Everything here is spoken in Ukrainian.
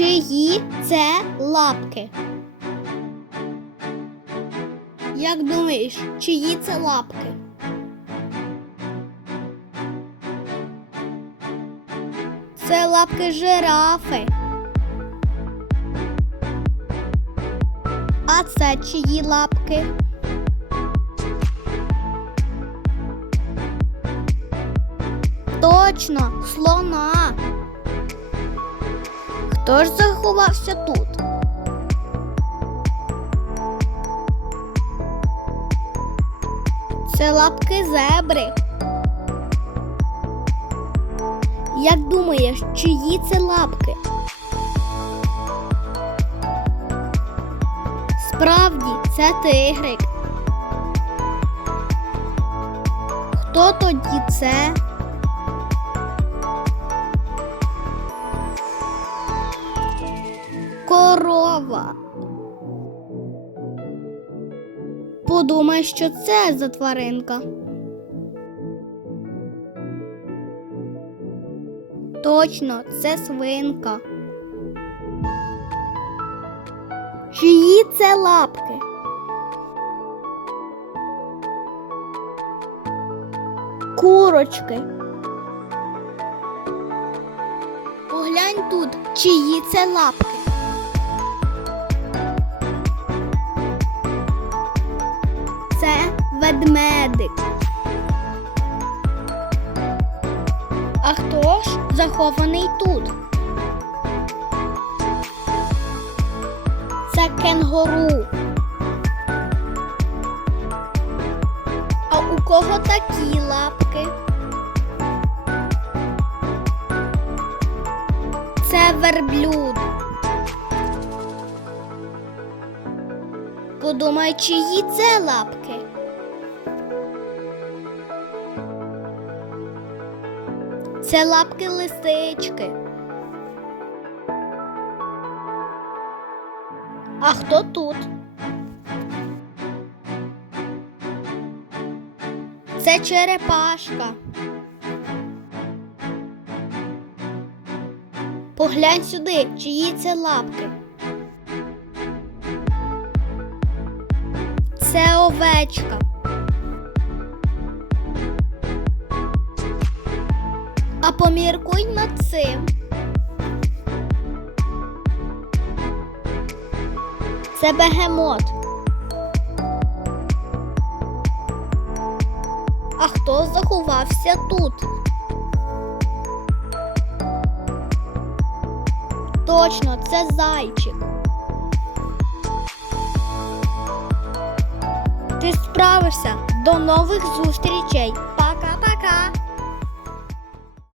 Чиї це лапки? Як думаєш, чиї це лапки? Це лапки жирафи. А це чиї лапки? Точно, слона. Хто ж заховався тут? Це лапки зебри. Як думаєш, чиї це лапки? Справді, це тигрик. Хто тоді це? Корова. Подумай, що це за тваринка. Точно, це свинка. Чиї це лапки? Курочки. Поглянь тут, чиї це лапки. Ведмедик. А хто ж захований тут? Це кенгуру. А у кого такі лапки? Це верблюд. Подумай, чиї це лапки? Це лапки лисички. А хто тут? Це черепашка. Поглянь сюди, чиї це лапки. Це овечка. А поміркуй над цим. Це бегемот. А хто заховався тут? Точно, це зайчик. Ти справишся. До нових зустрічей. Пока-пока.